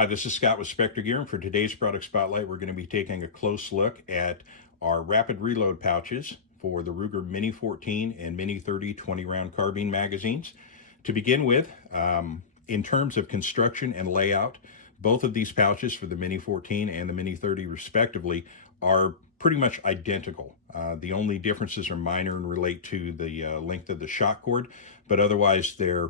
Hi, this is Scott with Specter Gear, and for today's product spotlight, we're going to be taking a close look at our rapid reload pouches for the Ruger Mini-14 and Mini-30 20-round carbine magazines. To begin with, in terms of construction and layout, both of these pouches for the Mini-14 and the Mini-30 respectively are pretty much identical. The only differences are minor and relate to the length of the shock cord, but otherwise they're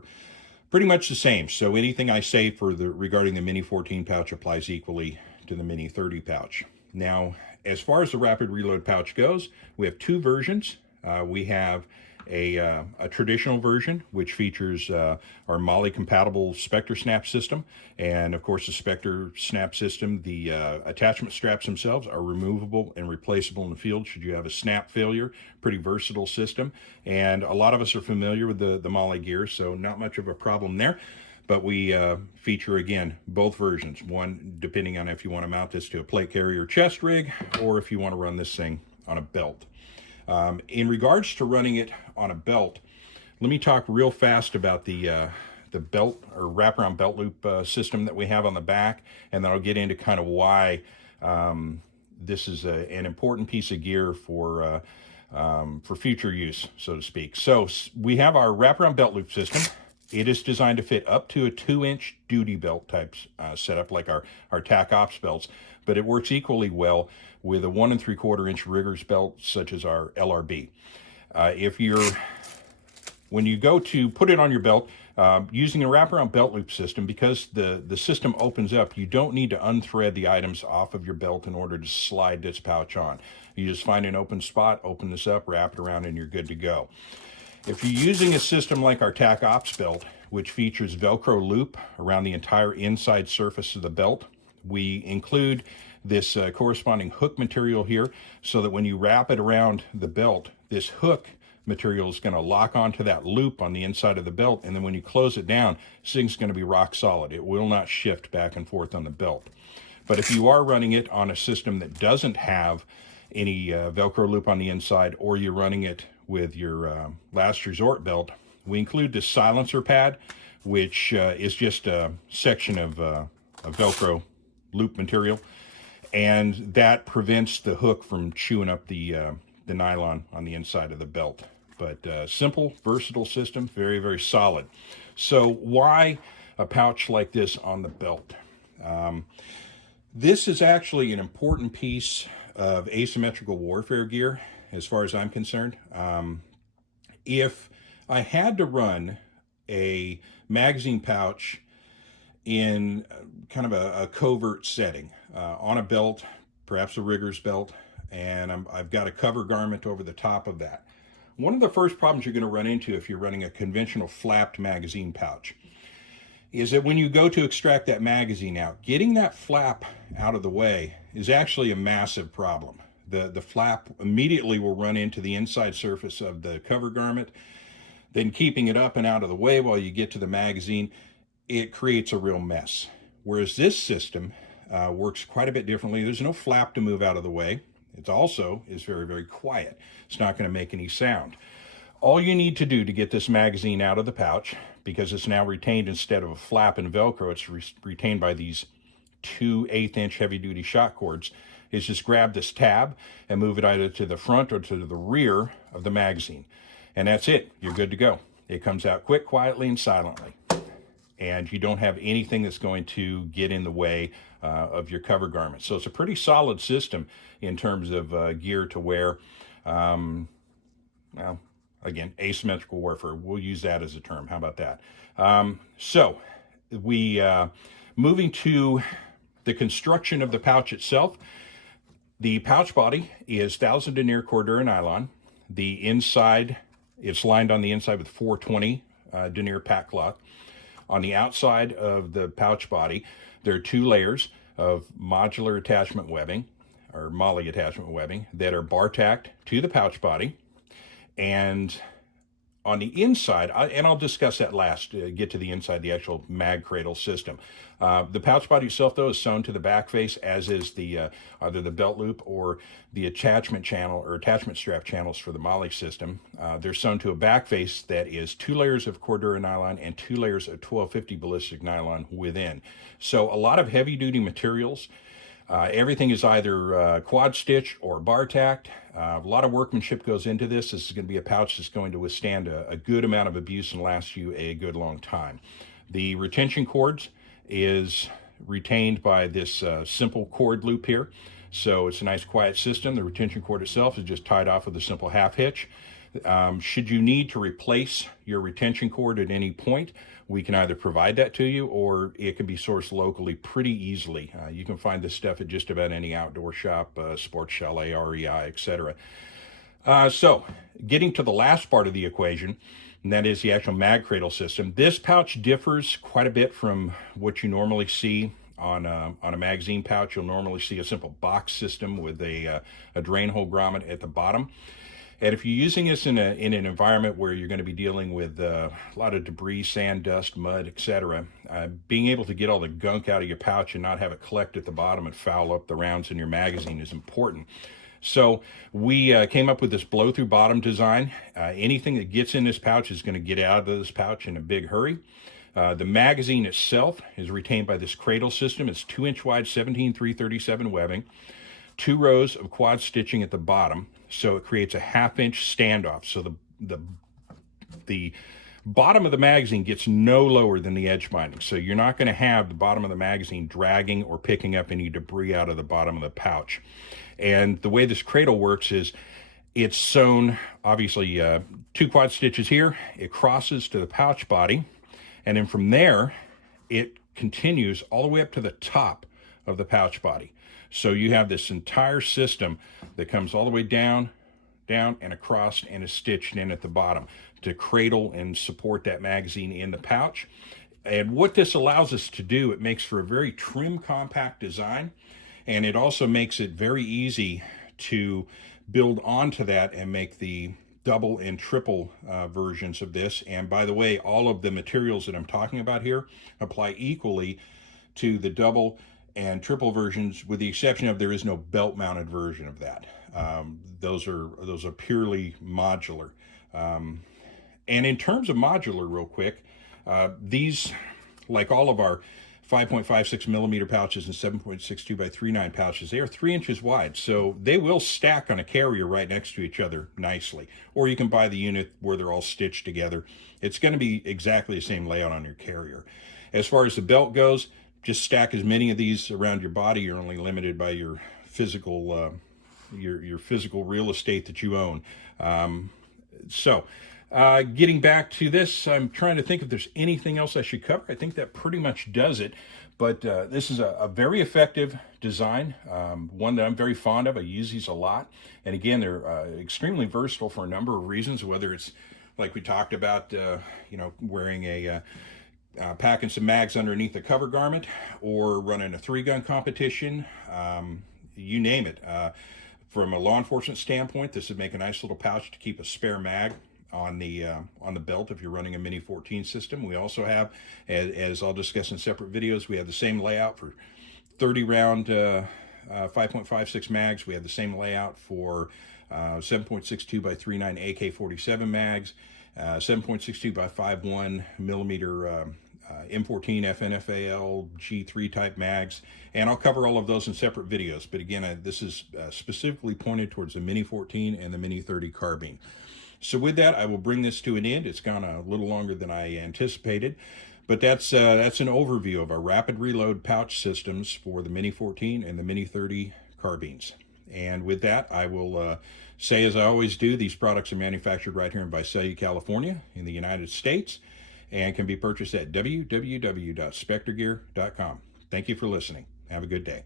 pretty much the same. So anything I say regarding the Mini-14 pouch applies equally to the Mini-30 pouch. Now, as far as the rapid reload pouch goes, we have two versions. We have a traditional version, which features our MOLLE compatible Specter snap system. And of course, the Specter snap system, the attachment straps themselves are removable and replaceable in the field should you have a snap failure. Pretty versatile system. And a lot of us are familiar with the MOLLE gear, so not much of a problem there. But we feature, again, both versions. One, depending on if you want to mount this to a plate carrier chest rig, or if you want to run this thing on a belt. In regards to running it on a belt, let me talk real fast about the belt or wraparound belt loop system that we have on the back, and then I'll get into kind of why this is an important piece of gear for future use, so to speak. So we have our wraparound belt loop system. It is designed to fit up to a 2-inch duty belt type setup, like our TAC Ops belts, but it works equally well with a 1 3/4-inch riggers belt, such as our LRB. When you go to put it on your belt, using a wraparound belt loop system, because the system opens up, you don't need to unthread the items off of your belt in order to slide this pouch on. You just find an open spot, open this up, wrap it around, and you're good to go. If you're using a system like our TAC Ops belt, which features Velcro loop around the entire inside surface of the belt, we include this corresponding hook material here, so that when you wrap it around the belt, this hook material is going to lock onto that loop on the inside of the belt, and then when you close it down, this thing's going to be rock solid. It will not shift back and forth on the belt. But if you are running it on a system that doesn't have any Velcro loop on the inside, or you're running it with your last resort belt, we include this silencer pad, which is just a section of Velcro loop material, and that prevents the hook from chewing up the nylon on the inside of the belt. But simple, versatile system, very, very solid. So why a pouch like this on the belt? This is actually an important piece of asymmetrical warfare gear, as far as I'm concerned. If I had to run a magazine pouch in kind of a covert setting, on a belt, perhaps a rigger's belt, and I've got a cover garment over the top of that, one of the first problems you're going to run into if you're running a conventional flapped magazine pouch is that when you go to extract that magazine out, getting that flap out of the way is actually a massive problem. The flap immediately will run into the inside surface of the cover garment. Then keeping it up and out of the way while you get to the magazine, it creates a real mess. Whereas this system works quite a bit differently. There's no flap to move out of the way. It also is very, very quiet. It's not going to make any sound. All you need to do to get this magazine out of the pouch, because it's now retained instead of a flap and Velcro, it's retained by these 2 1/8-inch heavy-duty shock cords, is just grab this tab and move it either to the front or to the rear of the magazine. And that's it. You're good to go. It comes out quick, quietly, and silently. And you don't have anything that's going to get in the way of your cover garment. So it's a pretty solid system in terms of gear to wear. Well, again, asymmetrical warfare. We'll use that as a term. How about that? Moving to the construction of the pouch itself. The pouch body is 1000 denier Cordura nylon. The inside, it's lined on the inside with 420 denier pack cloth. On the outside of the pouch body, there are 2 layers of modular attachment webbing, or MOLLE attachment webbing, that are bar tacked to the pouch body. And on the inside, and I'll discuss that last, get to the inside, the actual mag cradle system. The pouch body itself, though, is sewn to the back face, as is the either the belt loop or the attachment channel or attachment strap channels for the MOLLE system. They're sewn to a back face that is 2 layers of Cordura nylon and 2 layers of 1250 ballistic nylon within. So a lot of heavy-duty materials. Everything is either quad stitch or bar tacked. A lot of workmanship goes into this. This is going to be a pouch that's going to withstand a good amount of abuse and last you a good long time. The retention cords is retained by this simple cord loop here. So it's a nice quiet system. The retention cord itself is just tied off with a simple half hitch. Should you need to replace your retention cord at any point, we can either provide that to you or it can be sourced locally pretty easily. You can find this stuff at just about any outdoor shop, sports chalet, REI, etc. So getting to the last part of the equation, and that is the actual mag cradle system. This pouch differs quite a bit from what you normally see on a magazine pouch. You'll normally see a simple box system with a drain hole grommet at the bottom. And if you're using this in an environment where you're going to be dealing with a lot of debris, sand, dust, mud, etc., being able to get all the gunk out of your pouch and not have it collect at the bottom and foul up the rounds in your magazine is important. So we came up with this blow-through bottom design. Anything that gets in this pouch is going to get out of this pouch in a big hurry. The magazine itself is retained by this cradle system. It's 2-inch wide 17-337 webbing, 2 rows of quad stitching at the bottom. So it creates a 1/2-inch standoff. So the bottom of the magazine gets no lower than the edge binding. So you're not going to have the bottom of the magazine dragging or picking up any debris out of the bottom of the pouch. And the way this cradle works is it's sewn, obviously, 2 quad stitches here. It crosses to the pouch body. And then from there, it continues all the way up to the top of the pouch body. So you have this entire system that comes all the way down, and across, and is stitched in at the bottom to cradle and support that magazine in the pouch. And what this allows us to do, it makes for a very trim, compact design, and it also makes it very easy to build onto that and make the double and triple versions of this. And by the way, all of the materials that I'm talking about here apply equally to the double and triple versions, with the exception of there is no belt mounted version of that. Those are purely modular. And in terms of modular, real quick, these, like all of our 5.56 millimeter pouches and 7.62 by 3.9 pouches, they are 3 inches wide, so they will stack on a carrier right next to each other nicely. Or you can buy the unit where they're all stitched together. It's going to be exactly the same layout on your carrier. As far as the belt goes, just stack as many of these around your body. You're only limited by your physical your physical real estate that you own. Getting back to this, I'm trying to think if there's anything else I should cover. I think that pretty much does it. But this is a very effective design, one that I'm very fond of. I use these a lot. And again, they're extremely versatile for a number of reasons, whether it's like we talked about, wearing a packing some mags underneath a cover garment, or running a 3-gun competition, you name it. From a law enforcement standpoint, this would make a nice little pouch to keep a spare mag on the belt if you're running a Mini-14 system. We also have, as I'll discuss in separate videos, we have the same layout for 30 round 5.56 mags. We have the same layout for 7.62 by 3.9 AK-47 mags, 7.62 by 5.1 millimeter M14 FNFAL G3 type mags, and I'll cover all of those in separate videos. But again, this is specifically pointed towards the Mini-14 and the Mini-30 carbine. So with that, I will bring this to an end. It's gone a little longer than I anticipated, but that's an overview of our rapid reload pouch systems for the Mini-14 and the Mini-30 carbines. And with that, I will say, as I always do, these products are manufactured right here in Visalia, California, in the United States, and can be purchased at www.spectergear.com. Thank you for listening. Have a good day.